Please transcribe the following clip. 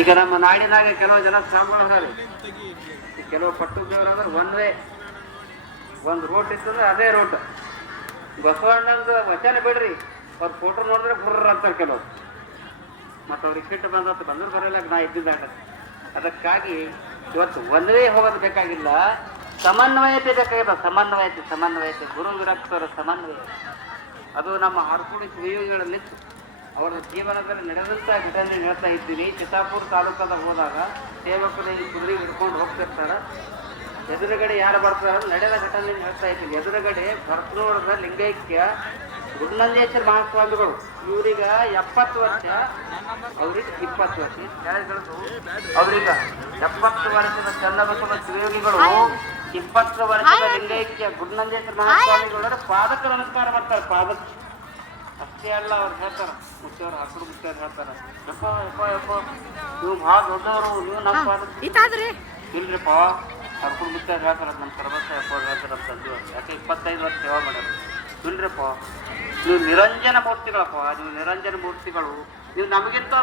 ಈಗ ನಮ್ಮ ನಾಡಿನಾಗ ಕೆಲವು ಜನ ಸಾಂಬಾರಿ ಕೆಲವು ಪಟ್ಟು ದೇವರಾದ್ರೆ ಒನ್ ವೇ ಒಂದು ರೋಡ್ ಇತ್ತು ಅಂದ್ರೆ ಅದೇ ರೋಡ್. ಬಸವಣ್ಣಂದು ವಚನ ಬಿಡ್ರಿ, ಅವ್ರ ಫೋಟೋ ನೋಡಿದ್ರೆ ಬುರ್ರ ಅಂತಾರೆ ಕೆಲವು. ಮತ್ತು ಅವ್ರಿಗೆ ಸಿಟ್ಟು ಬಂದ್ರು ಬರೋಲ್ಲ, ನಾ ಇದ್ದಿದ್ದಾಗ. ಅದಕ್ಕಾಗಿ ಇವತ್ತು ಒನ್ ವೇ ಹೋಗೋದು ಬೇಕಾಗಿಲ್ಲ, ಸಮನ್ವಯತೆ ಬೇಕಾಗಿಲ್ಲ. ಸಮನ್ವಯತೆ ಗುರು ವಿರಕ್ತರ ಸಮನ್ವಯ ಅದು ನಮ್ಮ ಆರ್ಕುಡಿ ಶ್ರೀಗಳಿತ್ತು. ಅವರ ಜೀವನದಲ್ಲಿ ನಡೆದಂಥ ಘಟನೆ ಹೇಳ್ತಾ ಇದ್ದೀನಿ. ಚಿತ್ತಾಪುರ ತಾಲೂಕದ ಹೋದಾಗ ಸೇವಕರು ಕುದುರೆ ಹಿಡ್ಕೊಂಡು ಹೋಗ್ತಿರ್ತಾರೆ. ಎದುರುಗಡೆ ಯಾರು ಬರ್ತಾರೆ ನಡೆದ ಘಟನೆ ಹೇಳ್ತಾ ಇದ್ದೀನಿ. ಎದುರುಗಡೆ ಭರತನೂರದ ಲಿಂಗೈಕ್ಯ ಗುರುನಂದೇಶ್ವರ ಮಹಾಸ್ವಾಮಿಗಳು, ಇವ್ರೀಗ 70 ವರ್ಷ, ಅವ್ರಿಗೆ 20 ವರ್ಷ. ಅವ್ರೀಗ 70 ವರ್ಷದ ಚನ್ನಬಸವ ಶಿವಯೋಗಿಗಳು 20 ವರ್ಷದ ಲಿಂಗೈಕ್ಯ ಗುರುನಂದೇಶ್ವರ ಮಹಾಸ್ವಾಮಿಗಳ ಪಾದಕ್ಕೆ ನಮಸ್ಕಾರ ಮಾಡ್ತಾರೆ. ಪಾದಕ್ಕೆ ಅಷ್ಟೇ ಅಲ್ಲ, ಅವ್ರು ಹೇಳ್ತಾರ, ಮುಚ್ಚವ್ರು ಹಸಿರು ಮುಚ್ಚವ್ರು ಹೇಳ್ತಾರ, ಯಪ್ಪ ನೀವು ಭಾಳ ದೊಡ್ಡವರು, ನೀವು ನಮ್ಮ ಪಾದಕ್ಕೆ ಇಲ್ರಿಪ್ಪ ಹರ್ಕೊಂಡು ಮುಚ್ಚವ್ರು ಹೇಳ್ತಾರ. ನಮ್ಮ ಸರ್ವಸ್ವ ಯಪ್ಪ ಹೇಳ್ತಾರ ಅಂತಂದು. ಯಾಕೆ 25 ವರ್ಷ ಸೇವಾ ಮಾಡೋರು. ಇಲ್ರಿಪ್ಪ ನೀವು ನಿರಂಜನ ಮೂರ್ತಿಗಳಪ್ಪ, ನೀವು ನಿರಂಜನ ಮೂರ್ತಿಗಳು, ನೀವು ನಮಗಿಂತ